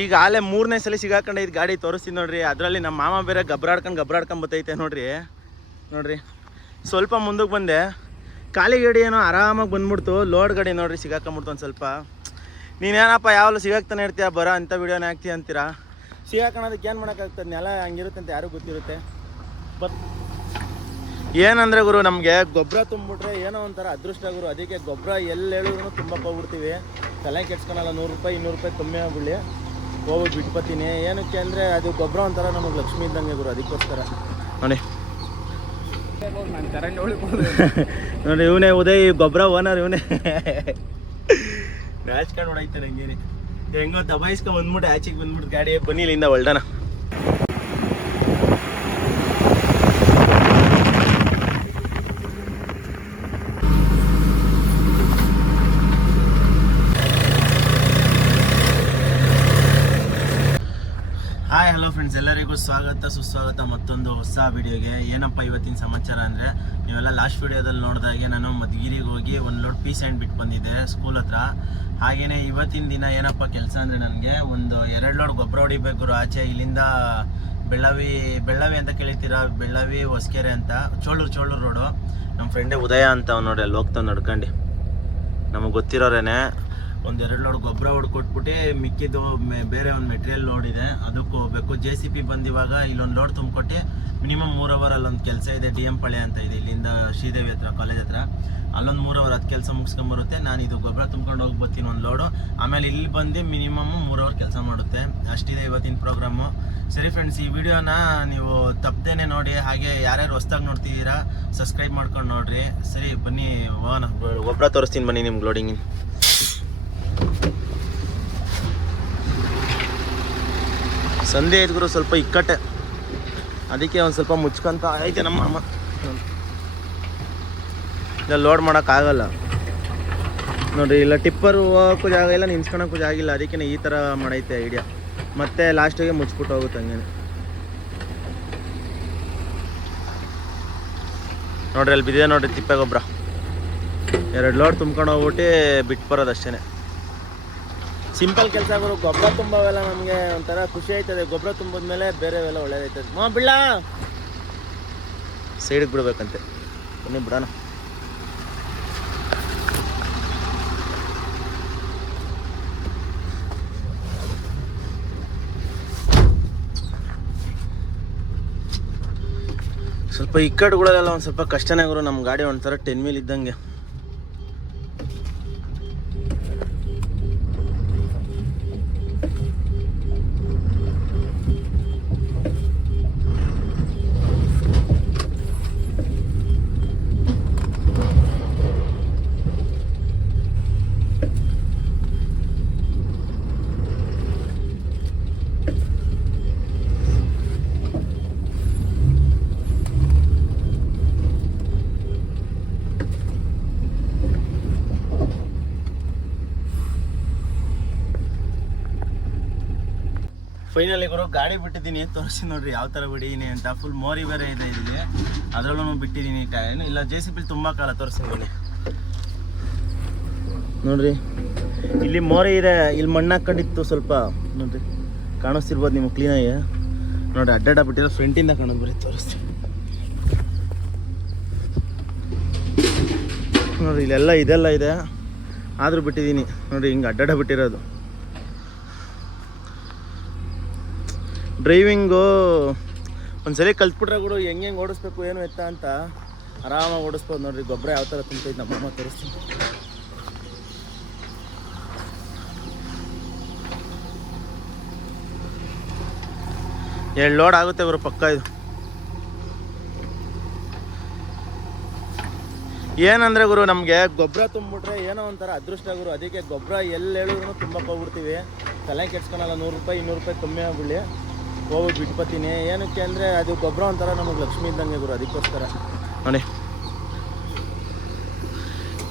ಈಗ ಆಲೆ 3ನೇ ಸಲ ಸಿಗಾಕೊಂಡೈತೆ ಗಾಡಿ ತೋರಿಸ್ತೀನಿ ನೋಡ್ರಿ. ಅದರಲ್ಲಿ ನಮ್ಮ ಮಾಮ ಬೇರೆ ಗಬ್ರಾಡ್ಕೊಂಡು ಬತ್ತೈತೆ ನೋಡ್ರಿ. ಸ್ವಲ್ಪ ಮುಂದಕ್ಕೆ ಬಂದೆ, ಖಾಲಿ ಗಾಡಿ ಏನೋ ಆರಾಮಾಗಿ ಬಂದ್ಬಿಡ್ತು. ಲೋಡ್ ಗಾಡಿ ನೋಡ್ರಿ ಸಿಗಾಕೊಂಬಿಡ್ತು ಒಂದು ಸ್ವಲ್ಪ. ನೀನೇನಪ್ಪ ಯಾವಲ್ಲ ಸಿಗಾಕ್ತಾನೆ ಇರ್ತೀಯ, ಬರೋ ಅಂಥ ವೀಡಿಯೋನೇ ಹಾಕ್ತೀಯ ಅಂತೀರಾ. ಸಿಗಾಕೋಣೋದಕ್ಕೆ ಏನು ಮಾಡೋಕ್ಕಾಗ್ತದೆ, ನೆಲ ಹಂಗಿರುತ್ತೆ ಅಂತ ಯಾರಿಗೂ ಗೊತ್ತಿರುತ್ತೆ. ಏನಂದರೆ ಗುರು, ನಮಗೆ ಗೊಬ್ಬರ ತುಂಬಿಟ್ರೆ ಏನೋ ಒಂಥರ ಅದೃಷ್ಟ ಗುರು. ಅದಕ್ಕೆ ಗೊಬ್ಬರ ಎಲ್ಲಿ ಹೇಳಿದ್ರು ತುಂಬ ಹೋಗ್ಬಿಡ್ತೀವಿ. ತಲೆ ಕೆಡ್ಸ್ಕೊಳಲ್ಲ. 100 ರೂಪಾಯಿ 200 ರೂಪಾಯಿ ಕಮ್ಮಿ ಆಗ್ಬಿಡಲಿ ಹೋಗ್ಬಿಟ್ಟು ಬಿಟ್ಕೊತೀನಿ. ಏನಕ್ಕೆ ಅಂದರೆ ಅದು ಗೊಬ್ಬರ ಒಂಥರ ನಮಗೆ ಲಕ್ಷ್ಮಿ ಇದ್ದಂಗೆ ಗುರು. ಅದಕ್ಕೋಸ್ಕರ ನೋಡಿ ನೋಡಿ ಇವನೇ ಉದಯ್ ಗೊಬ್ಬರ ಓನರ್ ಇವನೇ. ನಾಚ್ಕೊಂಡು ಹೊಡೈತಾನೆ ಹಂಗೇನೆ. ಹೆಂಗೋ ದಬಾಯಿಸ್ಕೊಂಡು ಬಂದ್ಬಿಟ್ಟು ಆಚೆಗೆ ಬಂದ್ಬಿಟ್ಟು ಗಾಡಿ ಬನ್ನಿ ಇಲ್ಲಿಂದ ಹೊಲ್ಡನ. ಹಾಯ್ ಹಲೋ ಫ್ರೆಂಡ್ಸ್, ಎಲ್ಲರಿಗೂ ಸ್ವಾಗತ ಸುಸ್ವಾಗತ ಮತ್ತೊಂದು ಹೊಸ ವಿಡಿಯೋಗೆ. ಏನಪ್ಪ ಇವತ್ತಿನ ಸಮಾಚಾರ ಅಂದರೆ, ನೀವೆಲ್ಲ ಲಾಸ್ಟ್ ವಿಡಿಯೋದಲ್ಲಿ ನೋಡಿದಾಗೆ ನಾನು ಮಧುಗಿರಿಗೆ ಹೋಗಿ ಒಂದು ಲೋಡ್ ಪೀಸ್ ಆ್ಯಂಡ್ ಬಿಟ್ಟು ಬಂದಿದ್ದೆ ಸ್ಕೂಲ್ ಹತ್ರ. ಹಾಗೆಯೇ ಇವತ್ತಿನ ದಿನ ಏನಪ್ಪ ಕೆಲಸ ಅಂದರೆ, ನನಗೆ ಒಂದು 2 ಲೋಡ್ ಗೊಬ್ಬರ ಹೊಡಿಬೇಕು ಆಚೆ. ಇಲ್ಲಿಂದ ಬೆಳ್ಳವಿ ಅಂತ ಕೇಳಿರ್ತೀರ, ಬೆಳ್ಳವಿ ಹೊಸಕೆರೆ ಅಂತ, ಚೋಳೂರು ರೋಡು. ನಮ್ಮ ಫ್ರೆಂಡೇ ಉದಯ ಅಂತ ಅವ್ನು ನೋಡಿ ಅಲ್ಲಿ ಹೋಗ್ತಾವೆ ನಡ್ಕೊಂಡು. ನಮಗೆ ಗೊತ್ತಿರೋರೇನೆ. ಒಂದು 2 ಲೋಡ್ ಗೊಬ್ಬರ ಹೊಡ್ಕೊಟ್ಬಿಟ್ಟು ಮಿಕ್ಕಿದ್ದು ಬೇರೆ ಒಂದು ಮೆಟೀರಿಯಲ್ ಲೋಡ್ ಇದೆ, ಅದಕ್ಕೂ ಹೋಗ್ಬೇಕು. JCB ಬಂದು ಇವಾಗ ಇಲ್ಲೊಂದು ಲೋಡ್ ತುಂಬಿಕೊಟ್ಟು ಮಿನಿಮಮ್ 3 ಅವರ್ ಅಲ್ಲೊಂದು ಕೆಲಸ ಇದೆ. DM ಪಾಳ್ಯ ಅಂತ ಇದೆ, ಇಲ್ಲಿಂದ ಶ್ರೀದೇವಿ ಹತ್ರ ಕಾಲೇಜ್ ಹತ್ರ. ಅಲ್ಲೊಂದು 3 ಅವರ್ ಅದು ಕೆಲಸ ಮುಗಿಸ್ಕೊಂಬರುತ್ತೆ. ನಾನು ಇದು ಗೊಬ್ಬರ ತುಂಬ್ಕೊಂಡು ಹೋಗಿ ಬರ್ತೀನಿ ಒಂದು ಲೋಡು. ಆಮೇಲೆ ಇಲ್ಲಿ ಬಂದು ಮಿನಿಮಮ್ 3 ಅವರ್ ಕೆಲಸ ಮಾಡುತ್ತೆ. ಅಷ್ಟಿದೆ ಇವತ್ತಿನ ಪ್ರೋಗ್ರಾಮು. ಸರಿ ಫ್ರೆಂಡ್ಸ್, ಈ ವಿಡಿಯೋನ ನೀವು ತಪ್ಪದೇನೆ ನೋಡಿ. ಹಾಗೆ ಯಾರ್ಯಾರು ಹೊಸ್ದಾಗಿ ನೋಡ್ತಿದ್ದೀರಾ ಸಬ್ಸ್ಕ್ರೈಬ್ ಮಾಡ್ಕೊಂಡು ನೋಡಿರಿ. ಸರಿ ಬನ್ನಿ ಹೋಗೋಣ, ಗೊಬ್ಬರ ತೋರಿಸ್ತೀನಿ ಬನ್ನಿ ನಿಮ್ಗೆ ಲೋಡಿಂಗ್. ಸಂಧೆ ಐತೆ ಸ್ವಲ್ಪ ಇಕ್ಕಟ್ಟೆ, ಅದಕ್ಕೆ ಒಂದು ಸ್ವಲ್ಪ ಮುಚ್ಕೊಂತ ಐತೆ ನಮ್ಮ ಅಮ್ಮ. ಇಲ್ಲ ಲೋಡ್ ಮಾಡೋಕ್ಕಾಗಲ್ಲ ನೋಡಿರಿ. ಇಲ್ಲ ಟಿಪ್ಪರು ಹೋಗೋಕ್ಕೂ ಜಾಗ ಇಲ್ಲ, ನಿಂತ್ಕೊಳಕ್ಕೂ ಜಾಗ ಇಲ್ಲ. ಅದಕ್ಕೆ ಈ ಥರ ಮಾಡೈತೆ ಐಡಿಯಾ. ಮತ್ತೆ ಲಾಸ್ಟಿಗೆ ಮುಚ್ಬಿಟ್ಟು ಹೋಗುತ್ತೆ ಹಂಗೇನೆ ನೋಡ್ರಿ. ಅಲ್ಲಿ ಬಿದ್ದಿದೆ ನೋಡ್ರಿ ತಿಪ್ಪೆ ಗೊಬ್ಬರ. 2 ಲೋಡ್ ತುಂಬ್ಕೊಂಡು ಹೋಗ್ಬಿಟ್ಟು ಬಿಟ್ಟು ಬರೋದು ಅಷ್ಟೇ. ಸಿಂಪಲ್ ಕೆಲಸ ಗುರು. ಗೊಬ್ಬರ ತುಂಬವೆಲ್ಲ ನಮಗೆ ಒಂಥರ ಖುಷಿ ಆಯ್ತದೆ. ಗೊಬ್ಬರ ತುಂಬಿದ್ಮೇಲೆ ಬೇರೆವೆಲ್ಲ ಒಳ್ಳೇದಾಯ್ತದೆ. ಬಿಡ ಸೈಡಿಗೆ ಬಿಡ್ಬೇಕಂತೆ. ಬನ್ನಿ ಬಿಡೋಣ. ಸ್ವಲ್ಪ ಇಕ್ಕಟ್ಟುಗಳೆಲ್ಲ ಒಂದು ಸ್ವಲ್ಪ ಕಷ್ಟನೇ ಗುರು. ನಮ್ಮ ಗಾಡಿ ಒಂಥರ 10 ವೀಲ್ ಇದ್ದಂಗೆ. ಫೈನಲಿ ಗುರು ಗಾಡಿ ಬಿಟ್ಟಿದ್ದೀನಿ, ತೋರಿಸಿ ನೋಡ್ರಿ ಯಾವ ಥರ ಬಿಟ್ಟಿದ್ದೀನಿ ಅಂತ. ಫುಲ್ ಮೋರಿ ಬೇರೆ ಇದೆ ಇಲ್ಲಿ, ಅದರಲ್ಲೂ ಬಿಟ್ಟಿದ್ದೀನಿ. ಏನು ಇಲ್ಲ JCB ತುಂಬ ಕಾಲ ತೋರಿಸ್ತೀನಿ ನೋಡ್ರಿ. ಇಲ್ಲಿ ಮೋರಿ ಇದೆ, ಇಲ್ಲಿ ಮಣ್ಣು ಹಾಕೊಂಡಿತ್ತು ಸ್ವಲ್ಪ ನೋಡ್ರಿ, ಕಾಣಿಸ್ತಿರ್ಬೋದು ನಿಮ್ಗೆ ಕ್ಲೀನಾಗಿ ನೋಡ್ರಿ. ಅಡ್ಡಾಡ ಬಿಟ್ಟಿರೋ ಫ್ರಂಟಿಂದ ಕಾಣೋದು ಬರೀ ತೋರಿಸ್ತೀನಿ ನೋಡ್ರಿ. ಇಲ್ಲೆಲ್ಲ ಇದೆಲ್ಲ ಇದೆ, ಆದರೂ ಬಿಟ್ಟಿದ್ದೀನಿ ನೋಡ್ರಿ. ಹಿಂಗೆ ಅಡ್ಡಾಡ ಬಿಟ್ಟಿರೋದು. ಡ್ರೈವಿಂಗು ಒಂದ್ಸರಿ ಕಲ್ತ್ಬಿಟ್ರೆ ಕೂಡ ಹೆಂಗೆ ಓಡಿಸ್ಬೇಕು ಏನು ಎತ್ತ ಅಂತ ಆರಾಮಾಗಿ ಓಡಿಸ್ಬೋದು ನೋಡ್ರಿ. ಗೊಬ್ಬರ ಯಾವ ಥರ ತುಂಬೈತೆ ನಮ್ಮಮ್ಮ ತೋರಿಸ್ತೀನಿ. ಎರಡು ಲೋಡ್ ಆಗುತ್ತೆ ಗುರು ಪಕ್ಕ ಇದು. ಏನಂದರೆ ಗುರು, ನಮಗೆ ಗೊಬ್ಬರ ತುಂಬಿಟ್ರೆ ಏನೋ ಒಂಥರ ಅದೃಷ್ಟ ಗುರು. ಅದಕ್ಕೆ ಗೊಬ್ಬರ ಎಲ್ಲಿ ಹೇಳಿದ್ರು ತುಂಬ ಹೋಗ್ಬಿಡ್ತೀವಿ. ತಲೆ ಕೆಡ್ಸ್ಕೊಳಲ್ಲ. 100 ರೂಪಾಯಿ 200 ರೂಪಾಯಿ ಕಮ್ಮಿ ಆಗ್ಬಿಡಲಿ ಹೋಗ್ಬಿಟ್ಟು ಬಿಟ್ಕೊತೀನಿ. ಏನಕ್ಕೆ ಅಂದರೆ ಅದು ಗೊಬ್ಬರ ಒಂಥರ ನಮಗೆ ಲಕ್ಷ್ಮಿ ಇದ್ದಂಗೆ ಗುರು. ಅದಕ್ಕೋಸ್ಕರ ನೋಡಿ.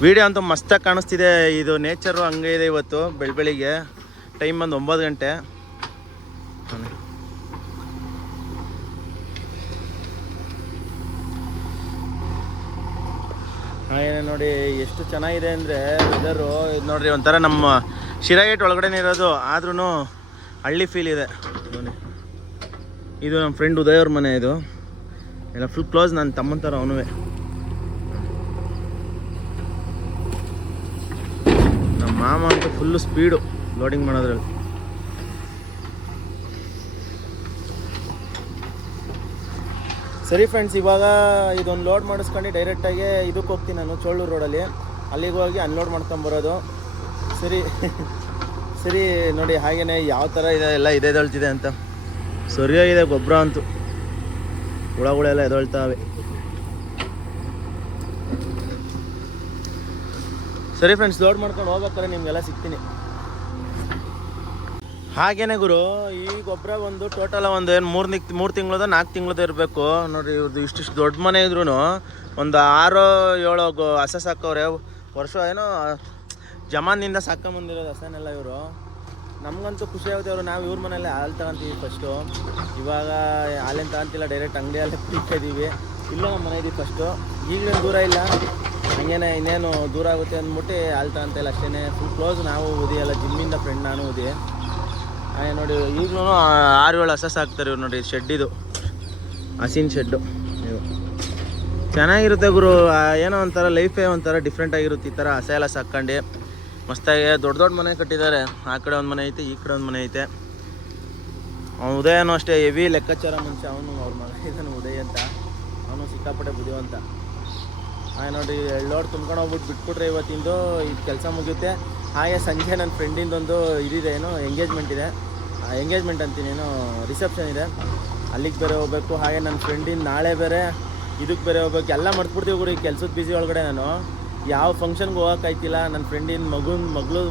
ವಿಡಿಯೋ ಅಂತೂ ಮಸ್ತಾಗಿ ಕಾಣಿಸ್ತಿದೆ. ಇದು ನೇಚರು ಹಂಗೆ ಇದೆ ಇವತ್ತು. ಬೆಳಗ್ಗೆ ಟೈಮ್ ಬಂದು 9 ಗಂಟೆ. ಏನೇ ನೋಡಿ ಎಷ್ಟು ಚೆನ್ನಾಗಿದೆ ಅಂದರೆ ವೆದರು. ಇದು ನೋಡ್ರಿ, ಒಂಥರ ನಮ್ಮ ಶಿರಾಗೇಟ್ ಒಳಗಡೆ ಇರೋದು, ಆದ್ರೂ ಹಳ್ಳಿ ಫೀಲ್ ಇದೆ. ಇದು ನಮ್ಮ ಫ್ರೆಂಡ್ ಉದಯ್ ಅವ್ರ ಮನೆ. ಇದು ಎಲ್ಲ ಫುಲ್ ಕ್ಲೋಸ್, ನನ್ನ ತಮ್ಮನ ಥರ ಅವನು. ನಮ್ಮ ಮಾಮ ಅಂತೂ ಫುಲ್ಲು ಸ್ಪೀಡು ಲೋಡಿಂಗ್ ಮಾಡೋದ್ರಲ್ಲಿ. ಸರಿ ಫ್ರೆಂಡ್ಸ್, ಇವಾಗ ಇದೊಂದು ಲೋಡ್ ಮಾಡಿಸ್ಕೊಂಡು ಡೈರೆಕ್ಟಾಗಿ ಇದಕ್ಕೆ ಹೋಗ್ತೀನಿ ನಾನು, ಚೋಳೂರು ರೋಡಲ್ಲಿ. ಅಲ್ಲಿಗೆ ಹೋಗಿ ಅನ್ಲೋಡ್ ಮಾಡ್ಕೊಂಬರೋದು. ಸರಿ ಸರಿ ನೋಡಿ, ಹಾಗೆಯೇ ಯಾವ ಥರ ಇದೆ ಎಲ್ಲ ಎದೊಳ್ತಿದೆ ಅಂತ. ಸರಿಯಾಗಿದೆ ಗೊಬ್ಬರ ಅಂತೂ, ಹುಳಗಳೆಲ್ಲ ಎದೊಳ್ತಾವೆ. ಸರಿ ಫ್ರೆಂಡ್ಸ್, ಲೋಡ್ ಮಾಡ್ಕೊಂಡು ಹೋಗ್ಬೇಕಾದ್ರೆ ನಿಮಗೆಲ್ಲ ಸಿಗ್ತೀನಿ. ಹಾಗೇನೆ ಗುರು, ಈ ಗೊಬ್ಬರ ಒಂದು ಟೋಟಲ್ ಒಂದು ಏನು 3 ತಿಂಗಳದ 4 ತಿಂಗಳದ ಇರಬೇಕು ನೋಡಿರಿ. ಇವ್ರದ್ದು ಇಷ್ಟಿಷ್ಟು ದೊಡ್ಡ ಮನೆ ಇದ್ರೂ ಒಂದು 6-7 ಹಸ ಸಾಕವ್ರೆ. ವರ್ಷ ಏನೋ ಜಮಾನಿಂದ ಸಾಕೊಂಬಂದಿರೋದು ಹಸನೆಲ್ಲ ಇವರು. ನಮಗಂತೂ ಖುಷಿ ಆಗುತ್ತೆ. ಅವರು ನಾವು ಇವ್ರ ಮನೇಲಿ ಹಾಲು ತಗೊಂತೀವಿ ಫಸ್ಟು. ಇವಾಗ ಹಾಲೇನು ತಗೊಂತಿಲ್ಲ, ಡೈರೆಕ್ಟ್ ಅಂಗಡಿಯಲ್ಲೇ ಕುಡಿತಾ ಇದ್ದೀವಿ. ಇಲ್ಲೇ ನಮ್ಮ ಮನೆ ಇದ್ದೀವಿ ಫಸ್ಟು. ಈಗಲೇನು ದೂರ ಇಲ್ಲ, ಹಂಗೇನೆ ಇನ್ನೇನು ದೂರ ಆಗುತ್ತೆ ಅಂದ್ಬಿಟ್ಟು ಹಾಲು ತಗೊಂತ ಇಲ್ಲ ಅಷ್ಟೇ. Full close. ನಾವು ಉದಿ ಅಲ್ಲ, ಜಿಮ್ಮಿಂದ ಫ್ರೆಂಡ್ ನಾನು ಉದಿ. ಹಾಗೆ ನೋಡಿ, ಈಗಲೂ 6-7 ಹಸ ಸಾಕ್ತಾರೆ ಇವ್ರು. ನೋಡಿ ಶೆಡ್ಡಿದು, ಹಸಿನ ಶೆಡ್ಡು. ನೀವು ಚೆನ್ನಾಗಿರುತ್ತೆ ಗುರು. ಏನೋ ಒಂಥರ ಲೈಫೇ ಒಂಥರ ಡಿಫ್ರೆಂಟ್ ಆಗಿರುತ್ತೆ. ಈ ಥರ ಹಸ ಎಲ್ಲ ಸಾಕೊಂಡು ಮಸ್ತಾಗಿ ದೊಡ್ಡ ದೊಡ್ಡ ಮನೆ ಕಟ್ಟಿದ್ದಾರೆ. ಆ ಕಡೆ ಒಂದು ಮನೆ ಐತೆ, ಈ ಕಡೆ ಒಂದು ಮನೆ ಐತೆ. ಅವನು ಉದಯನೂ ಅಷ್ಟೇ ಹೆವಿ ಲೆಕ್ಕಾಚಾರ ಮನುಷ್ಯ. ಅವನು ಅವ್ರ ಮಗ ಇದ್ದಾನೆ ಉದಯ್ ಅಂತ, ಅವನು ಸಿಕ್ಕಾಪಟ್ಟೆ ಬುದ್ಧಿವಂತ. ಹಾಗೆ ನೋಡಿ, 2 ಲೋಡ್ ತುಂಬ್ಕೊಂಡು ಹೋಗ್ಬಿಟ್ಟು ಬಿಟ್ಬಿಟ್ರೆ ಇವತ್ತಿಂದು ಇದು ಕೆಲಸ ಮುಗಿಯುತ್ತೆ. ಹಾಗೆ ಸಂಜೆ ನನ್ನ ಫ್ರೆಂಡಿಂದೊಂದು ಇದಿದೆ, ಏನೋ ಎಂಗೇಜ್ಮೆಂಟ್ ಇದೆ. ಎಂಗೇಜ್ಮೆಂಟ್ ಅಂತೀನಿ, ಏನೋ ರಿಸೆಪ್ಷನ್ ಇದೆ, ಅಲ್ಲಿಗೆ ಬೇರೆ ಹೋಗ್ಬೇಕು. ಹಾಗೆ ನನ್ನ ಫ್ರೆಂಡಿನ ನಾಳೆ ಬೇರೆ ಇದಕ್ಕೆ ಬೇರೆ ಹೋಗ್ಬೇಕು. ಎಲ್ಲ ಮರ್ತ್ಬಿಡ್ತೀವಿ ಗುರು ಈ ಕೆಲಸದ ಬಿಸಿ ಒಳಗಡೆ. ನಾನು ಯಾವ ಫಂಕ್ಷನ್ಗೆ ಹೋಗೋಕ್ಕಾಯ್ತಿಲ್ಲ. ನನ್ನ ಫ್ರೆಂಡಿನ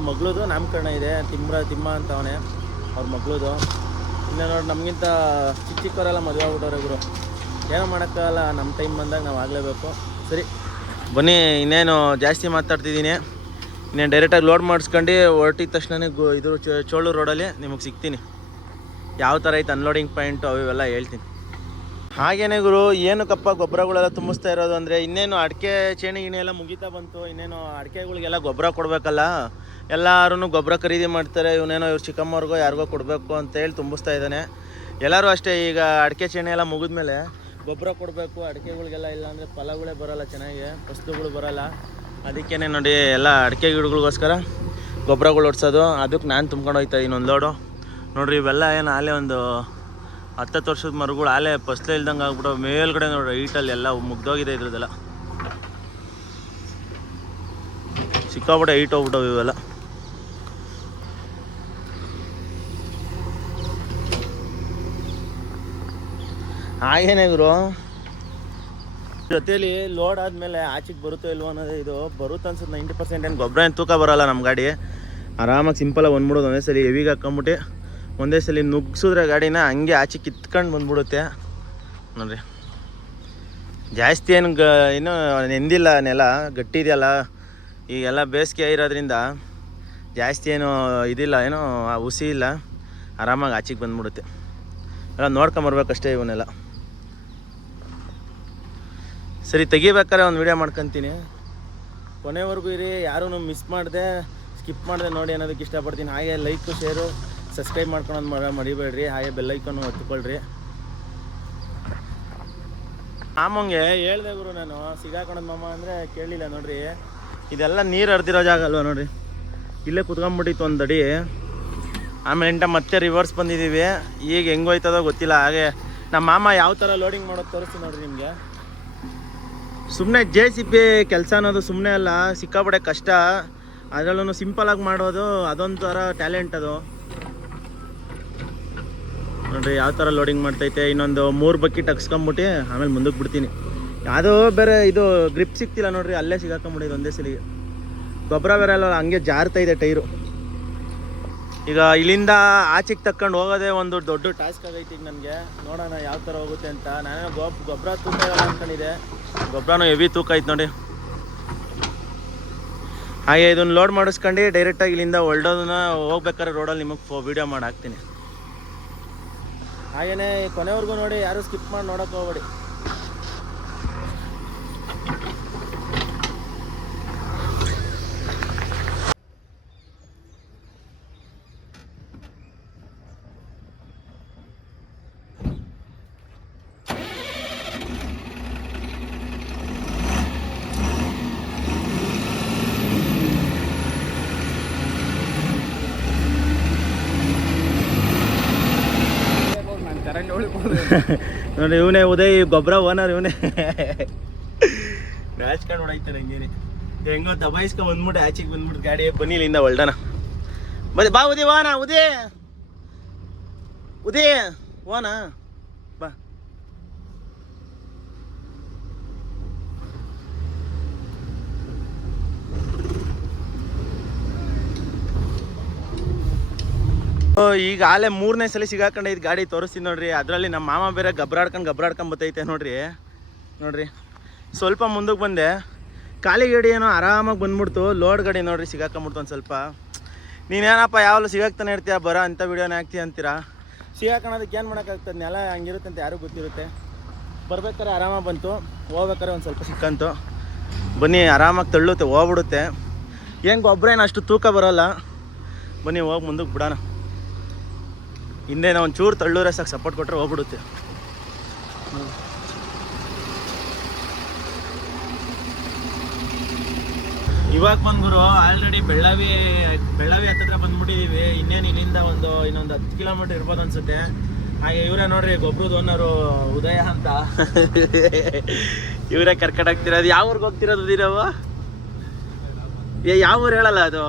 ಮಗಳದು ನಾಮಕರಣ ಇದೆ. ತಿಮ್ಮ ಅಂತ ಅವನೇ, ಅವ್ರ ಮಗಳದು. ಇನ್ನು ನೋಡಿ, ನಮಗಿಂತ ಚಿಕ್ಕವರೆಲ್ಲ ಮದುವೆ ಆಗ್ಬಿಟ್ಟವ್ರೆ ಗುರು. ಏನೋ ಮಾಡೋಕ್ಕಾಗಲ್ಲ, ನಮ್ಮ ಟೈಮ್ ಬಂದಾಗ ನಾವು ಆಗಲೇಬೇಕು. ಸರಿ ಬನ್ನಿ, ಇನ್ನೇನು ಜಾಸ್ತಿ ಮಾತಾಡ್ತಿದ್ದೀನಿ. ಇನ್ನೇನು ಡೈರೆಕ್ಟಾಗಿ ಲೋಡ್ ಮಾಡಿಸ್ಕೊಂಡು ಹೊರಟಿದ ತಕ್ಷಣವೇ ಇದು ಚೋಳೂರು ರೋಡಲ್ಲಿ ನಿಮಗೆ ಸಿಗ್ತೀನಿ. ಯಾವ ಥರ ಐತೆ ಅನ್ಲೋಡಿಂಗ್ ಪಾಯಿಂಟು ಅವೆಲ್ಲ ಹೇಳ್ತೀನಿ. ಹಾಗೇನೆ ಗುರು, ಏನಕ್ಕಪ್ಪ ಗೊಬ್ಬರಗಳೆಲ್ಲ ತುಂಬಿಸ್ತಾ ಇರೋದು ಅಂದರೆ, ಇನ್ನೇನು ಅಡಿಕೆ ಚೇಣಿ ಎಲ್ಲ ಮುಗಿತಾ ಬಂತು. ಇನ್ನೇನು ಅಡಿಕೆಗಳಿಗೆಲ್ಲ ಗೊಬ್ಬರ ಕೊಡಬೇಕಲ್ಲ. ಎಲ್ಲರೂ ಗೊಬ್ಬರ ಖರೀದಿ ಮಾಡ್ತಾರೆ. ಇವನೇನೋ ಇವ್ರು ಚಿಕ್ಕಮ್ಮವ್ರಿಗೋ ಯಾರಿಗೋ ಕೊಡಬೇಕು ಅಂತೇಳಿ ತುಂಬಿಸ್ತಾ ಇದ್ದಾನೆ. ಎಲ್ಲರೂ ಅಷ್ಟೇ. ಈಗ ಅಡಿಕೆ ಚೇಣಿ ಎಲ್ಲ ಮುಗಿದ್ಮೇಲೆ ಗೊಬ್ಬರ ಕೊಡಬೇಕು ಅಡಿಕೆಗಳಿಗೆಲ್ಲ. ಇಲ್ಲಾಂದರೆ ಫಲಗಳೇ ಬರೋಲ್ಲ, ಚೆನ್ನಾಗಿ ಫಸಲುಗಳು ಬರೋಲ್ಲ. ಅದಕ್ಕೇ ನೋಡಿ, ಎಲ್ಲ ಅಡಿಕೆ ಗಿಡಗಳಿಗೋಸ್ಕರ ಗೊಬ್ಬರಗಳು ಹೊಡ್ಸೋದು. ಅದಕ್ಕೆ ನಾನು ತುಂಬ್ಕೊಂಡು ಹೋಗ್ತಾ ಇನ್ನೊಂದು ಲೋಡು. ನೋಡಿರಿ, ಇವೆಲ್ಲ ಏನು ಆಲೆ ಒಂದು 10 ವರ್ಷದ ಮರಗಳು ಆಲೆ ಫಸಲೇ ಇಲ್ದಂಗೆ ಆಗ್ಬಿಟ್ಟು ಮೇಲ್ಗಡೆ ನೋಡ್ರಿ ಹೈಟಲ್ಲಿ ಎಲ್ಲ ಮುಗ್ದೋಗಿದೆ. ಇದ್ರದ್ದೆಲ್ಲ ಸಿಕ್ಕಾಬಿಟ್ಟೆ ಹೈಟ್ ಹೋಗ್ಬಿಟ್ಟವು ಇವೆಲ್ಲ. ಹಾಗೇನೆ ಗುರು, ಜೊತೇಲಿ ಲೋಡ್ ಆದಮೇಲೆ ಆಚೆಗೆ ಬರುತ್ತೋ ಇಲ್ವೋ ಅನ್ನೋದು. ಇದು ಬರುತ್ತೆ ಅನ್ಸುತ್ತೆ 90%. ಏನು ಗೊಬ್ಬರ ಏನು ತೂಕ ಬರೋಲ್ಲ ನಮ್ಮ ಗಾಡಿ. ಆರಾಮಾಗಿ ಸಿಂಪಲಾಗಿ ಬಂದ್ಬಿಡೋದು. ಒಂದೇ ಸಲ ಹೆವಿಗೆ ಹಾಕ್ಕೊಂಬಿಟ್ಟು ಒಂದೇ ಸಲ ನುಗ್ಗಿಸಿದ್ರೆ ಗಾಡಿನ ಹಂಗೆ ಆಚೆ ಕಿತ್ಕೊಂಡು ಬಂದ್ಬಿಡುತ್ತೆ ನೋಡಿರಿ. ಜಾಸ್ತಿ ಏನು ಇನ್ನೂ ನೆಂದಿಲ್ಲ, ನೆಲ ಗಟ್ಟಿ ಇದೆಯಲ್ಲ. ಈಗೆಲ್ಲ ಬೇಸಿಗೆ ಇರೋದ್ರಿಂದ ಜಾಸ್ತಿ ಏನು ಇದಿಲ್ಲ, ಏನೋ ಹುಸಿ ಇಲ್ಲ. ಆರಾಮಾಗಿ ಆಚೆಗೆ ಬಂದ್ಬಿಡುತ್ತೆ. ಎಲ್ಲ ನೋಡ್ಕೊಂಬರ್ಬೇಕಷ್ಟೇ ಇವನ್ನೆಲ್ಲ. ಸರಿ, ತೆಗಿಬೇಕಾದ್ರೆ ಒಂದು ವಿಡಿಯೋ ಮಾಡ್ಕೊತೀನಿ. ಕೊನೆವರೆಗೂ ಇರಿ, ಯಾರೂ ಮಿಸ್ ಮಾಡಿದೆ ಸ್ಕಿಪ್ ಮಾಡಿದೆ ನೋಡಿ ಅನ್ನೋದಕ್ಕೆ ಇಷ್ಟಪಡ್ತೀನಿ. ಹಾಗೆ ಲೈಕು, ಶೇರು, ಸಬ್ಸ್ಕ್ರೈಬ್ ಮಾಡ್ಕೊಳೋದು ಮರಿಬೇಡ್ರಿ. ಹಾಗೆ ಬೆಲ್ಲೈಕನ್ನು ಒತ್ತುಕೊಳ್ರಿ. ಮಾಮಂಗೆ ಹೇಳ್ದೆ ಗುರು ನಾನು, ಸಿಗಾಕೊಳೋದು ಮಾಮ ಅಂದರೆ ಕೇಳಲಿಲ್ಲ ನೋಡ್ರಿ. ಇದೆಲ್ಲ ನೀರು ಹರಿದಿರೋ ಜಾಗ ಅಲ್ವ ನೋಡ್ರಿ. ಇಲ್ಲೇ ಕುತ್ಕೊಂಡ್ಬಿಟ್ಟಿತ್ತು ಒಂದು ಅಡಿ. ಆಮೇಲೆ ಮತ್ತೆ ರಿವರ್ಸ್ ಬಂದಿದ್ದೀವಿ. ಈಗ ಹೆಂಗೆ ಹೋಯ್ತದೋ ಗೊತ್ತಿಲ್ಲ. ಹಾಗೆ ನಮ್ಮ ಮಾಮ ಯಾವ ಥರ ಲೋಡಿಂಗ್ ಮಾಡೋದು ತೋರಿಸ್ತೀನಿ ನೋಡ್ರಿ ನಿಮಗೆ. ಸುಮ್ಮನೆ JCB ಕೆಲಸ ಅನ್ನೋದು ಸುಮ್ಮನೆ ಅಲ್ಲ, ಸಿಕ್ಕಾಪಟ್ಟೆ ಕಷ್ಟ. ಅದರಲ್ಲೂ ಸಿಂಪಲಾಗಿ ಮಾಡೋದು ಅದೊಂಥರ ಟ್ಯಾಲೆಂಟ್ ಅದು ನೋಡ್ರಿ. ಯಾವ ಥರ ಲೋಡಿಂಗ್ ಮಾಡ್ತೈತೆ. ಇನ್ನೊಂದು 3 ಬಕೆಟ್ ಹಕ್ಸ್ಕೊಂಬಿಟ್ಟು ಆಮೇಲೆ ಮುಂದಕ್ಕೆ ಬಿಡ್ತೀನಿ. ಯಾವುದೋ ಬೇರೆ ಇದು ಗ್ರಿಪ್ ಸಿಗ್ತಿಲ್ಲ ನೋಡ್ರಿ, ಅಲ್ಲೇ ಸಿಗಾಕೊಂಬಿಟ್ಟಿದ್ದು ಒಂದೇ ಸಲಿಗೆ. ಗೊಬ್ಬರ ಬೇರೆ ಅಲ್ಲ, ಹಂಗೆ ಜಾರ್ತಾ ಇದೆ ಟೈರು. ಈಗ ಇಲ್ಲಿಂದ ಆಚೆಗೆ ತಕ್ಕೊಂಡು ಹೋಗೋದೇ ಒಂದು ದೊಡ್ಡ ಟಾಸ್ಕ್ ಆಗೈತಿ ಈಗ ನನಗೆ. ನೋಡೋಣ ಯಾವ ಥರ ಹೋಗುತ್ತೆ ಅಂತ. ನಾನೇ ಗೊಬ್ಬರ ತೂಕ ಇರಲ್ಲ ಅಂದ್ಕೊಂಡಿದ್ದೆ. ಗೊಬ್ಬರನೂ ಹೆವಿ ತೂಕ ಐತೆ ನೋಡಿ. ಹಾಗೆ ಇದನ್ನು ಲೋಡ್ ಮಾಡಿಸ್ಕೊಂಡು ಡೈರೆಕ್ಟಾಗಿ ಇಲ್ಲಿಂದ ಹೊರಡೋದನ್ನ ಹೋಗ್ಬೇಕಾದ್ರೆ ರೋಡಲ್ಲಿ ನಿಮಗೆ ವೀಡಿಯೋ ಮಾಡಿ ಹಾಕ್ತೀನಿ. ಹಾಗೆಯೇ ಕೊನೆವರೆಗೂ ನೋಡಿ, ಯಾರು ಸ್ಕಿಪ್ ಮಾಡಿ ನೋಡೋಕೆ ಹೋಗ್ಬೇಡಿ. ನೋಡಿ ಇವನೇ ಉದಯ್ ಗೊಬ್ಬರ ಓನರ್ ಇವನೇ. ನಾಚ್ಕೊಂಡು ಹೊಡಾಯ್ತಾನೆ ಹಂಗೇನೆ. ಹೆಂಗೋ ದಬಾಯಿಸ್ಕೊಂಡು ಬಂದ್ಬಿಟ್ಟು ಆಚೆಗೆ ಬಂದ್ಬಿಟ್ಟು ಗಾಡಿ ಬನ್ನಿಲಿಂದ ಹೊಲ್ಡನ. ಬಾ ಉದಯ್ ವಾನ ಉದಯ್ ವಾನ ಬಾ. ಈಗ ಆಲೆ 3ನೇ ಸಲ ಸಿಗಾಕೊಂಡೈತೆ ಗಾಡಿ ತೋರಿಸ್ತೀನಿ ನೋಡ್ರಿ. ಅದರಲ್ಲಿ ನಮ್ಮ ಮಾಮ ಬೇರೆ ಗಬ್ರಾಡ್ಕೊಂಡು ಬತ್ತೈತೆ ನೋಡ್ರಿ. ಸ್ವಲ್ಪ ಮುಂದಕ್ಕೆ ಬಂದೆ, ಖಾಲಿ ಗಾಡಿ ಏನೋ ಆರಾಮಾಗಿ ಬಂದ್ಬಿಡ್ತು. ಲೋಡ್ ಗಾಡಿ ನೋಡ್ರಿ ಸಿಗಾಕೊಂಬಿಡ್ತು ಒಂದು ಸ್ವಲ್ಪ. ನೀನೇನಪ್ಪ ಯಾವಲ್ಲೂ ಸಿಗಾಕ್ತಾನೆ ಇರ್ತೀಯ, ಬರೋ ಅಂಥ ವೀಡಿಯೋನೇ ಹಾಕ್ತೀಯ ಅಂತೀರಾ. ಸಿಗಾಕೋಣೋದಕ್ಕೆ ಏನು ಮಾಡೋಕ್ಕಾಗ್ತದೆ, ನೆಲ ಹಂಗಿರುತ್ತೆ ಅಂತ ಯಾರಿಗೂ ಗೊತ್ತಿರುತ್ತೆ. ಬರ್ಬೇಕಾದ್ರೆ ಆರಾಮಾಗಿ ಬಂತು, ಹೋಗ್ಬೇಕಾದ್ರೆ ಒಂದು ಸ್ವಲ್ಪ ಸಿಕ್ಕಂತು. ಬನ್ನಿ ಆರಾಮಾಗಿ ತಳ್ಳುತ್ತೆ, ಹೋಗ್ಬಿಡುತ್ತೆ. ಏನು ಗೊಬ್ಬರ ಏನು ಅಷ್ಟು ತೂಕ ಬರೋಲ್ಲ. ಬನ್ನಿ ಹೋಗಿ ಮುಂದಕ್ಕೆ ಬಿಡೋಣ. ಹಿಂದೆ ನಾವು ಒಂಚೂರು ತಳ್ಳೂರೆ ಸಾಕು, ಸಪೋರ್ಟ್ ಕೊಟ್ಟರೆ ಹೋಗ್ಬಿಡುತ್ತೆ. ಇವಾಗ ಬಂದ್ಗುರು ಆಲ್ರೆಡಿ ಬೆಳ್ಳಾವಿ ಹತ್ತಿರ ಬಂದ್ಬಿಟ್ಟಿದ್ದೀವಿ. ಇಲ್ಲಿಂದ ಇನ್ನೊಂದು 10 ಕಿಲೋಮೀಟರ್ ಇರ್ಬೋದು ಅನ್ಸುತ್ತೆ. ಹಾಗೆ ಇವರೇ ನೋಡ್ರಿ ಗೊಬ್ಬರದ ಓನರು ಉದಯ ಅಂತ. ಇವರೇ ಕರ್ಕೊಂಡೋಗ್ತಿರೋದು. ಯಾವ ಊರಿಗೆ ಹೋಗ್ತಿರೋದು ನೀರವ? ಯಾವ ಊರು ಹೇಳಲ್ಲ ಅದು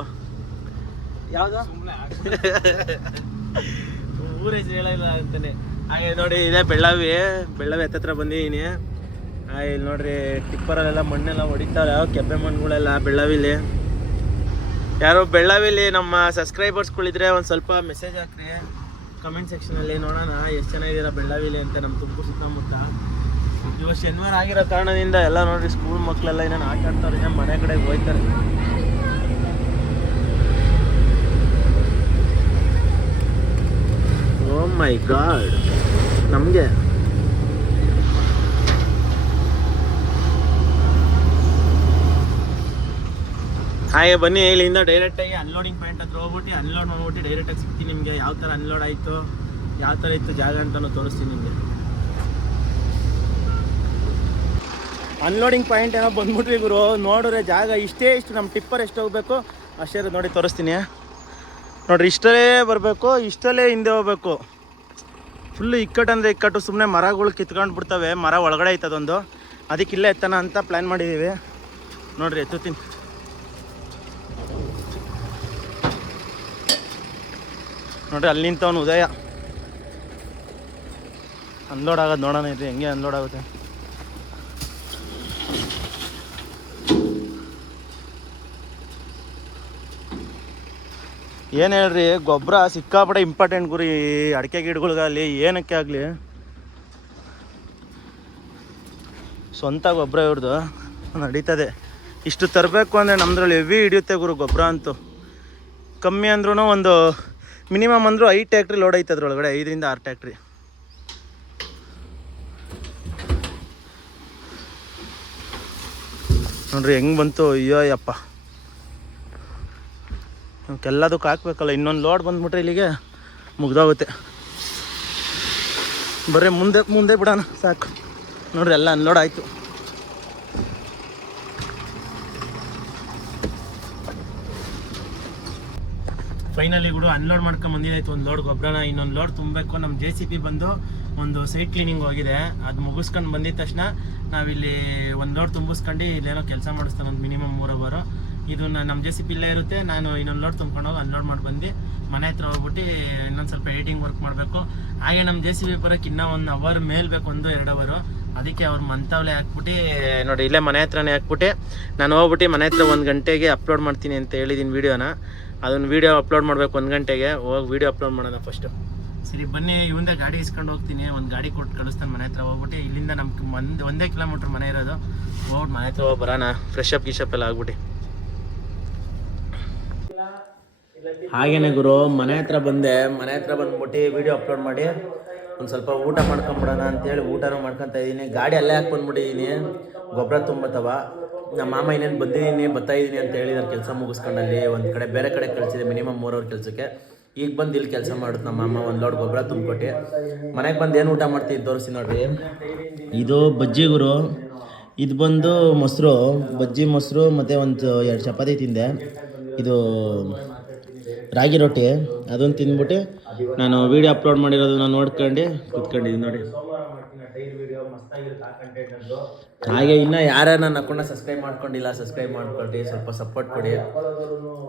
ಯಾವುದು? ಊರ ಹೆಸರು ಹೇಳಲ್ಲ ಅಂತಾನೆ. ಹಾಗೆ ನೋಡಿ ಇದೇ ಬೆಳ್ಳಾವಿ ಹತ್ತತ್ರ ಬಂದಿದ್ದೀನಿ. ಇಲ್ಲಿ ನೋಡ್ರಿ ಟಿಪ್ಪರಲ್ಲೆಲ್ಲ ಮಣ್ಣೆಲ್ಲ ಹೊಡಿತಾರೆ, ಕೆಬ್ಬೆ ಮಣ್ಣುಗಳೆಲ್ಲ ಬೆಳ್ಳಾವಿಲಿ. ಯಾರೋ ಬೆಳ್ಳಾವಿಲಿ ನಮ್ಮ ಸಬ್ಸ್ಕ್ರೈಬರ್ಸ್ಗಳಿದ್ರೆ ಒಂದು ಸ್ವಲ್ಪ ಮೆಸೇಜ್ ಹಾಕ್ರಿ ಕಮೆಂಟ್ ಸೆಕ್ಷನಲ್ಲಿ, ನೋಡೋಣ ಎಷ್ಟು ಚೆನ್ನಾಗಿದ್ದೀರಾ ಬೆಳ್ಳಾವಿಲಿ ಅಂತ. ನಮ್ಮ ತುಮಕೂರು ಸುತ್ತಮುತ್ತ ಇವತ್ತು ಶನಿವಾರ ಆಗಿರೋ ಕಾರಣದಿಂದ ಎಲ್ಲ ನೋಡ್ರಿ ಸ್ಕೂಲ್ ಮಕ್ಕಳೆಲ್ಲ ಏನೇನು ಆಟ ಆಡ್ತಾರೆ, ಮನೆ ಕಡೆಗೆ ಹೋಗ್ತಾರೆ. ಓ ಮೈ ಗಾಡ್, ನಮಗೆ ಹಾಗೆ ಬನ್ನಿ. ಇಲ್ಲಿಂದ ಡೈರೆಕ್ಟಾಗಿ ಅನ್ಲೋಡಿಂಗ್ ಪಾಯಿಂಟ್ ಹತ್ರ ಹೋಗ್ಬಿಟ್ಟು ಅನ್ಲೋಡ್ ಮಾಡ್ಬಿಟ್ಟು ಡೈರೆಕ್ಟಾಗಿ ಸಿಗ್ತೀನಿ ನಿಮಗೆ. ಯಾವ ಥರ ಅನ್ಲೋಡ್ ಆಯಿತು, ಯಾವ ಥರ ಇತ್ತು ಜಾಗ ಅಂತಲೂ ತೋರಿಸ್ತೀನಿ ನಿಮಗೆ. ಅನ್ಲೋಡಿಂಗ್ ಪಾಯಿಂಟ್ ಏನೋ ಬಂದ್ಬಿಟ್ವಿ ಗುರು. ನೋಡಿದ್ರೆ ಜಾಗ ಇಷ್ಟು ನಮ್ಮ ಟಿಪ್ಪರ್ ಎಷ್ಟು ಹೋಗ್ಬೇಕು ಅಷ್ಟೇ ನೋಡಿ ತೋರಿಸ್ತೀನಿ. ನೋಡಿರಿ ಇಷ್ಟೇ ಬರಬೇಕು, ಇಷ್ಟಲ್ಲೇ ಹಿಂದೆ ಹೋಗ್ಬೇಕು. ಫುಲ್ಲು ಇಕ್ಕಟ್ಟು. ಸುಮ್ಮನೆ ಮರಗಳು ಕಿತ್ಕೊಂಡು ಬಿಡ್ತವೆ. ಮರ ಒಳಗಡೆ ಐತದೊಂದು, ಅದಕ್ಕೆ ಇಲ್ಲೇ ಎತ್ತನ ಅಂತ ಪ್ಲ್ಯಾನ್ ಮಾಡಿದ್ದೀವಿ. ನೋಡಿರಿ ಎತ್ತುತ್ತೀನಿ. ನೋಡಿರಿ ಅಲ್ಲಿ ನಿಂತವನು ಉದಯ. ಅನ್ಲೋಡ್ ಆಗೋದು ನೋಡೋಣ ಇರ್ರಿ ಹೆಂಗೆ ಅನ್ಲೋಡ್ ಆಗುತ್ತೆ. ಏನು ಹೇಳ್ರಿ, ಗೊಬ್ಬರ ಸಿಕ್ಕಾಪಟ್ಟೆ ಇಂಪಾರ್ಟೆಂಟ್ ಗುರಿ ಅಡಿಕೆ ಗಿಡಗಳಿಗಾಗಲಿ ಏನಕ್ಕೆ ಆಗಲಿ. ಸ್ವಂತ ಗೊಬ್ಬರ ಇವ್ರದ್ದು ನಡೀತದೆ. ಇಷ್ಟು ತರಬೇಕು ಅಂದರೆ ನಮ್ಮದ್ರಲ್ಲಿ ಹೆವಿ ಹಿಡಿಯುತ್ತೆ ಗುರು ಗೊಬ್ಬರ ಅಂತೂ. ಕಮ್ಮಿ ಅಂದ್ರೂ ಒಂದು ಮಿನಿಮಮ್ ಅಂದರೂ 5 ಟ್ಯಾಕ್ಟ್ರಿ ಲೋಡ್ ಐತೆ ಅದ್ರೊಳಗಡೆ, 5 ರಿಂದ 6 ಟ್ಯಾಕ್ಟ್ರಿ. ನೋಡ್ರಿ ಹೆಂಗೆ ಬಂತು. ಅಯ್ಯೋ ಯಪ್ಪ, ಎಲ್ಲದಕ್ಕೂ ಹಾಕ್ಬೇಕಲ್ಲ. ಇನ್ನೊಂದು ಲೋಡ್ ಬಂದ್ಬಿಟ್ರೆ ಇಲ್ಲಿಗೆ ಮುಗ್ದೋಗುತ್ತೆ. ಬರೀ ಮುಂದೆ ಬಿಡೋಣ ಸಾಕು. ನೋಡ್ರಿ ಎಲ್ಲ ಅನ್ಲೋಡ್ ಆಯಿತು. ಫೈನಲಿ ಕೂಡ ಅನ್ಲೋಡ್ ಮಾಡ್ಕೊಂಡು ಬಂದಿದ್ದಾಯ್ತು ಒಂದು ಲೋಡ್ ಗೊಬ್ಬರನ. ಇನ್ನೊಂದು ಲೋಡ್ ತುಂಬಬೇಕು. ನಮ್ಮ JCB ಬಂದು ಒಂದು ಸೈಟ್ ಕ್ಲೀನಿಂಗ್ ಹೋಗಿದೆ, ಅದು ಮುಗಿಸ್ಕೊಂಡು ಬಂದಿದ ತಕ್ಷಣ ನಾವಿಲ್ಲಿ ಒಂದು ಲೋಡ್ ತುಂಬಿಸ್ಕೊಂಡು ಇಲ್ಲೇನೋ ಕೆಲಸ ಮಾಡಿಸ್ತಾನೆ. ಒಂದು ಮಿನಿಮಮ್ 3 ಅವರ್ ಇದು ನಮ್ಮ JCB ಇಲ್ಲೇ ಇರುತ್ತೆ. ನಾನು ಇನ್ನೊಂದು ಲೋಡ್ ತುಂಬ್ಕೊಂಡು ಹೋಗಿ ಅನ್ಲೋಡ್ ಮಾಡಿ ಬಂದು ಮನೆ ಹತ್ರ ಹೋಗ್ಬಿಟ್ಟು ಇನ್ನೊಂದು ಸ್ವಲ್ಪ ಎಡಿಟಿಂಗ್ ವರ್ಕ್ ಮಾಡಬೇಕು. ಹಾಗೆ ನಮ್ಮ JCB ಬರೋಕ್ಕೆ ಇನ್ನೂ 1 ಅವರ್ ಮೇಲೆ ಬೇಕು, 1-2 ಅವರ್. ಅದಕ್ಕೆ ಅವ್ರು ಮಂತವಲೆ ಹಾಕ್ಬಿಟ್ಟು ನೋಡಿ ಇಲ್ಲೇ ಮನೆ ಹತ್ರನೇ ಹಾಕ್ಬಿಟ್ಟು ನಾನು ಹೋಗ್ಬಿಟ್ಟು ಮನೆ ಹತ್ರ 1 ಗಂಟೆಗೆ ಅಪ್ಲೋಡ್ ಮಾಡ್ತೀನಿ ಅಂತ ಹೇಳಿದ್ದೀನಿ ವೀಡಿಯೋನ. ಅದನ್ನು ವೀಡಿಯೋ ಅಪ್ಲೋಡ್ ಮಾಡಬೇಕು 1 ಗಂಟೆಗೆ. ಹೋಗಿ ವೀಡಿಯೋ ಅಪ್ಲೋಡ್ ಮಾಡೋಣ ಫಸ್ಟು. ಸರಿ ಬನ್ನಿ, ಇವಂದೇ ಗಾಡಿ ಇಸ್ಕೊಂಡು ಹೋಗ್ತೀನಿ. ಒಂದು ಗಾಡಿ ಕೊಟ್ಟು ಕಳಿಸ್ತಾನೆ ಮನೆ ಹತ್ರ ಹೋಗ್ಬಿಟ್ಟು. ಇಲ್ಲಿಂದ ನಮ್ಗೆ 1 ಕಿಲೋಮೀಟ್ರ್ ಮನೆ ಇರೋದು. ಹೋಗ್ಬಿಟ್ಟು ಮನೆ ಹತ್ರ ಹೋಗಿ ಬರೋಣ, ಫ್ರೆಶ್ ಅಪ್ ಎಲ್ಲ ಆಗ್ಬಿಟ್ಟು. ಹಾಗೇನೆ ಗುರು ಮನೆ ಹತ್ರ ಬಂದ್ಬಿಟ್ಟು ವೀಡಿಯೋ ಅಪ್ಲೋಡ್ ಮಾಡಿ ಒಂದು ಸ್ವಲ್ಪ ಊಟ ಮಾಡ್ಕೊಂಬಿಡೋಣ ಅಂತೇಳಿ ಊಟನೂ ಮಾಡ್ಕೊತಾ ಇದ್ದೀನಿ. ಗಾಡಿ ಅಲ್ಲೇ ಹಾಕಿ ಬಂದ್ಬಿಟ್ಟಿದ್ದೀನಿ, ಗೊಬ್ಬರ ತುಂಬತ್ತವ. ನಮ್ಮ ಮಾಮ ಇನ್ನೇನು ಬರ್ತಾಯಿದ್ದೀನಿ ಅಂತ ಹೇಳಿದಾರೆ. ಕೆಲಸ ಮುಗಿಸ್ಕೊಂಡಲ್ಲಿ ಒಂದು ಕಡೆ ಬೇರೆ ಕಡೆ ಕಳಿಸಿದೆ, ಮಿನಿಮಮ್ 3 ಅವರ್ ಕೆಲಸಕ್ಕೆ. ಈಗ ಬಂದು ಇಲ್ಲಿ ಕೆಲಸ ಮಾಡುತ್ತೆ ನಮ್ಮ ಮಾಮ. 1 ಲೋಡ್ ಗೊಬ್ಬರ ತುಂಬಿಕೊಟ್ಟು ಮನೆಗೆ ಬಂದು ಏನು ಊಟ ಮಾಡ್ತೀವಿ ತೋರಿಸಿ ನೋಡ್ರಿ. ಇದು ಬಜ್ಜಿ ಗುರು, ಇದು ಬಂದು ಮೊಸರು, ಬಜ್ಜಿ ಮೊಸರು ಮತ್ತು ಒಂದು 2 ಚಪಾತಿ ತಿಂದೆ. ಇದು ರಾಗಿ ರೊಟ್ಟಿ, ಅದನ್ನು ತಿಂದ್ಬಿಟ್ಟು ನಾನು ವೀಡಿಯೋ ಅಪ್ಲೋಡ್ ಮಾಡಿರೋದನ್ನ ನೋಡ್ಕೊಂಡು ಕೂತ್ಕೊಂಡಿದ್ದೀನಿ ನೋಡಿ. ಹಾಗೆ ಇನ್ನು ಯಾರ್ಯಾರು ನನ್ನ ಅಕೌಂಟ್ನ ಸಬ್ಸ್ಕ್ರೈಬ್ ಮಾಡ್ಕೊಂಡಿಲ್ಲ ಸಬ್ಸ್ಕ್ರೈಬ್ ಮಾಡ್ಕೊಳ್ರಿ, ಸ್ವಲ್ಪ ಸಪೋರ್ಟ್ ಕೊಡಿ.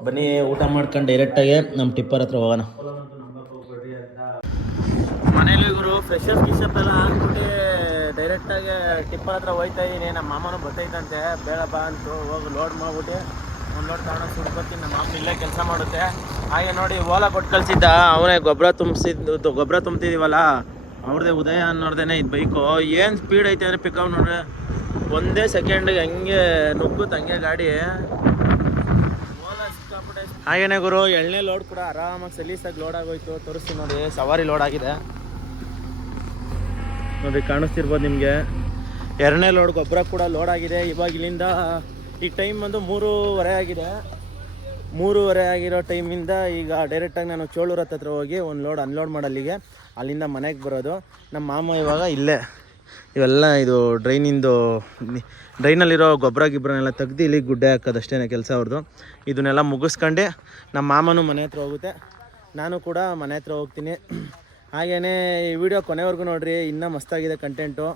ಬನ್ನಿ ಊಟ ಮಾಡ್ಕೊಂಡು ಡೈರೆಕ್ಟಾಗಿ ನಮ್ಮ ಟಿಪ್ಪರ್ ಹತ್ರ ಹೋಗೋಣ. ಮನೇಲಿ ಗುರು ಫ್ರೆಶರ್ಸ್ ಗಿಶಪ್ ಎಲ್ಲ ಹಾಕ್ಬಿಟ್ಟು ಡೈರೆಕ್ಟಾಗಿ ಟಿಪ್ಪರ್ ಹತ್ರ ಹೋಯ್ತಾ ಇದ್ದೀನಿ. ನಮ್ಮ ಮಾಮನೂ ಬರ್ತೈತಂತೆ, ಬೇಡ ಬಾ ಅಂತು. ಹೋಗಿ ಲೋಡ್ ಮಾಡ್ಬಿಟ್ಟು ಒಂದು ಲೋಡ್ ತಗೊಂಡು ಸುಡ್ಕೊತೀನಿ. ನಮ್ಮ ಮಾಮ ಇಲ್ಲೇ ಕೆಲಸ ಮಾಡುತ್ತೆ. ಹಾಗೆ ನೋಡಿ ಓಲಾ ಕೊಟ್ಟು ಕಳಿಸಿದ್ದ ಅವನೇ ಗೊಬ್ಬರ ತುಂಬ್ತಿದ್ದೀವಲ್ಲ ಅವ್ರದ್ದೇ ಉದಯ ಅನ್ನೋರ್ದೇನೆ ಇದು ಬೈಕು. ಏನು ಸ್ಪೀಡ್ ಐತೆ ಅಂದರೆ ಪಿಕಪ್ ನೋಡ್ರಿ, ಒಂದೇ ಸೆಕೆಂಡಿಗೆ ಹಂಗೆ ನುಗ್ಗುತ್ತೆ ಹಂಗೆ ಗಾಡಿ. ಹಾಗೇನೆ ಗುರು ಎಣ್ಣೆ ಲೋಡ್ ಕೂಡ ಆರಾಮಾಗಿ ಸಲೀಸಾಗಿ ಲೋಡ್ ಆಗೋಯ್ತು. ತೋರಿಸ್ತೀನಿ ನೋಡಿ, ಸವಾರಿ ಲೋಡ್ ಆಗಿದೆ ನೋಡಿ, ಕಾಣಿಸ್ತಿರ್ಬೋದು ನಿಮಗೆ. ಎರಡನೇ ಲೋಡ್ ಗೊಬ್ಬರ ಕೂಡ ಲೋಡ್ ಆಗಿದೆ. ಇವಾಗ ಇಲ್ಲಿಂದ ಈಗ ಟೈಮ್ ಬಂದು 3:30 ಆಗಿದೆ. 3:30 ಆಗಿರೋ ಟೈಮಿಂದ ಈಗ ಡೈರೆಕ್ಟಾಗಿ ನಾನು ಚೋಳೂರು ಹತ್ರ ಹೋಗಿ ಒಂದು ಲೋಡ್ ಅನ್ಲೋಡ್ ಮಾಡಲ್ಲಿಗೆ, ಅಲ್ಲಿಂದ ಮನೆಗೆ ಬರೋದು. ನಮ್ಮ ಮಾಮ ಇವಾಗ ಇಲ್ಲೇ ಇವೆಲ್ಲ ಇದು ಡ್ರೈನಲ್ಲಿರೋ ಗೊಬ್ಬರನೆಲ್ಲ ತೆಗ್ದು ಇಲ್ಲಿಗೆ ಗುಡ್ಡೆ ಹಾಕೋದು ಅಷ್ಟೇ ಕೆಲಸ ಅವ್ರದ್ದು. ಇದನ್ನೆಲ್ಲ ಮುಗಿಸ್ಕೊಂಡು ನಮ್ಮ ಮಾಮನೂ ಮನೆ ಹತ್ರ ಹೋಗುತ್ತೆ, ನಾನು ಕೂಡ ಮನೆ ಹತ್ರ ಹೋಗ್ತೀನಿ. ಹಾಗೆಯೇ ಈ ವಿಡಿಯೋ ಕೊನೆವರೆಗೂ ನೋಡಿರಿ, ಇನ್ನೂ ಮಸ್ತಾಗಿದೆ ಕಂಟೆಂಟು.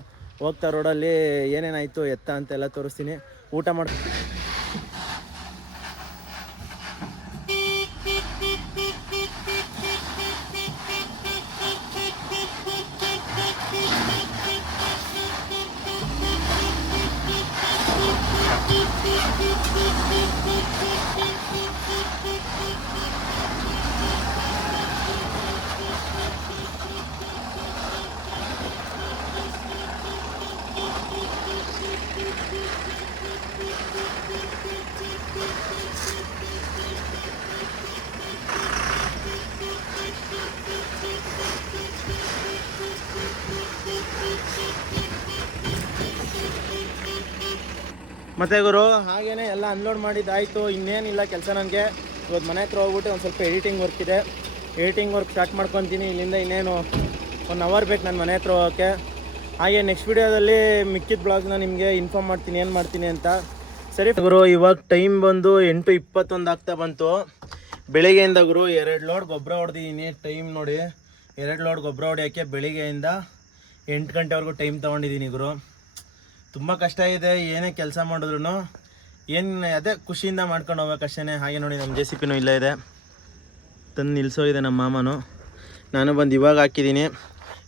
ಹೋಗ್ತಾ ರೋಡಲ್ಲಿ ಏನೇನಾಯಿತು ಎತ್ತ ಅಂತೆಲ್ಲ ತೋರಿಸ್ತೀನಿ. ಊಟ ಮಾಡಿ ಮತ್ತೆ ಗುರು. ಹಾಗೇನೆ ಎಲ್ಲ ಅನ್ಲೋಡ್ ಮಾಡಿದ್ದಾಯಿತು, ಇನ್ನೇನಿಲ್ಲ ಕೆಲಸ ನನಗೆ. ಇವತ್ತು ಮನೆ ಹತ್ರ ಹೋಗ್ಬಿಟ್ಟು ಒಂದು ಸ್ವಲ್ಪ ಎಡಿಟಿಂಗ್ ವರ್ಕ್ ಇದೆ, ಎಡಿಟಿಂಗ್ ವರ್ಕ್ ಸ್ಟಾರ್ಟ್ ಮಾಡ್ಕೊತೀನಿ. ಇಲ್ಲಿಂದ ಇನ್ನೇನು 1 ಅವರ್ ಬೇಕು ನನ್ನ ಮನೆ ಹತ್ರ ಹೋಗೋಕ್ಕೆ. ಹಾಗೆ ನೆಕ್ಸ್ಟ್ ವೀಡಿಯೋದಲ್ಲಿ ಮಿಕ್ಕಿದ ಬ್ಲಾಗ್ನ ನಿಮಗೆ ಇನ್ಫಾರ್ಮ್ ಮಾಡ್ತೀನಿ ಏನು ಮಾಡ್ತೀನಿ ಅಂತ. ಸರಿ ಗುರು, ಇವಾಗ ಟೈಮ್ ಬಂದು 8:21 ಆಗ್ತಾ ಬಂತು ಬೆಳಿಗ್ಗೆಯಿಂದ. ಗುರು 2 ಲೋಡ್ ಗೊಬ್ಬರ ಹೊಡೆದಿದ್ದೀನಿ. ಟೈಮ್ ನೋಡಿ, 2 ಲೋಡ್ ಗೊಬ್ಬರ ಹೊಡೆಯೋಕ್ಕೆ ಬೆಳಿಗ್ಗೆಯಿಂದ 8 ಗಂಟೆವರೆಗೂ ಟೈಮ್ ತೊಗೊಂಡಿದ್ದೀನಿ ಗುರು. ತುಂಬ ಕಷ್ಟ ಇದೆ, ಏನೇ ಕೆಲಸ ಮಾಡಿದ್ರು ಏನು ಅದೇ ಖುಷಿಯಿಂದ ಮಾಡ್ಕೊಂಡು ಹೋಗ್ಬೇಕಷ್ಟೇ. ಹಾಗೆ ನೋಡಿ ನಮ್ಮ JCB ಇಲ್ಲೇ ಇದೆ, ತಂದು ನಿಲ್ಲಿಸೋಗಿದೆ ನಮ್ಮ ಮಾಮನು. ನಾನು ಬಂದು ಇವಾಗ ಹಾಕಿದ್ದೀನಿ.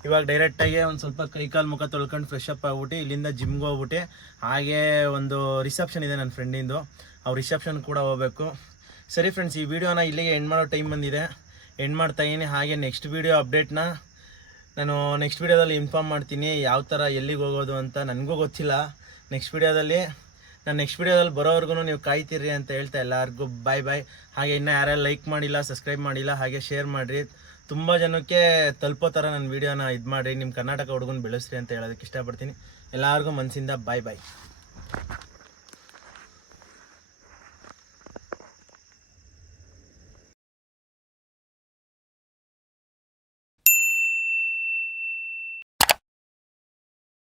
ಇವಾಗ ಡೈರೆಕ್ಟಾಗಿ ಒಂದು ಸ್ವಲ್ಪ ಕೈಕಾಲು ಮುಖ ತೊಳ್ಕೊಂಡು ಫ್ರೆಶ್ ಅಪ್ ಆಗ್ಬಿಟ್ಟು ಇಲ್ಲಿಂದ ಜಿಮ್ಗೆ ಹೋಗ್ಬಿಟ್ಟು, ಹಾಗೆ ಒಂದು ರಿಸೆಪ್ಷನ್ ಇದೆ ನನ್ನ ಫ್ರೆಂಡಿಂದು, ಅವ್ರ ರಿಸೆಪ್ಷನ್ ಕೂಡ ಹೋಗಬೇಕು. ಸರಿ ಫ್ರೆಂಡ್ಸ್, ಈ ವಿಡಿಯೋನ ಇಲ್ಲಿಗೆ ಎಂಡ್ ಮಾಡೋ ಟೈಮ್ ಬಂದಿದೆ, ಎಂಡ್ ಮಾಡ್ತಾಯಿದ್ದೀನಿ. ಹಾಗೆ ನೆಕ್ಸ್ಟ್ ವೀಡಿಯೋ ಅಪ್ಡೇಟ್ನ ನಾನು ನೆಕ್ಸ್ಟ್ ವೀಡಿಯೋದಲ್ಲಿ ಇನ್ಫಾರ್ಮ್ ಮಾಡ್ತೀನಿ, ಯಾವ ಥರ ಎಲ್ಲಿಗೆ ಹೋಗೋದು ಅಂತ ನನಗೂ ಗೊತ್ತಿಲ್ಲ. ನೆಕ್ಸ್ಟ್ ವೀಡಿಯೋದಲ್ಲಿ ಬರೋವರೆಗೂ ನೀವು ಕಾಯ್ತಿರಿ ಅಂತ ಹೇಳ್ತಾ ಎಲ್ಲರಿಗೂ ಬಾಯ್. ಹಾಗೆ ಇನ್ನೂ ಯಾರ್ಯಾರು ಲೈಕ್ ಮಾಡಿಲ್ಲ, ಸಬ್ಸ್ಕ್ರೈಬ್ ಮಾಡಿಲ್ಲ, ಹಾಗೆ ಶೇರ್ ಮಾಡಿರಿ. ತುಂಬ ಜನಕ್ಕೆ ತಲುಪೋ ಥರ ನನ್ನ ವೀಡಿಯೋನ ಇದು ಮಾಡಿರಿ. ನಿಮ್ಮ ಕರ್ನಾಟಕ ಹುಡುಗನ ಬೆಳೆಸ್ರಿ ಅಂತ ಹೇಳೋದಕ್ಕೆ ಇಷ್ಟಪಡ್ತೀನಿ. ಎಲ್ಲರಿಗೂ ಮನಸ್ಸಿಂದ ಬಾಯ್.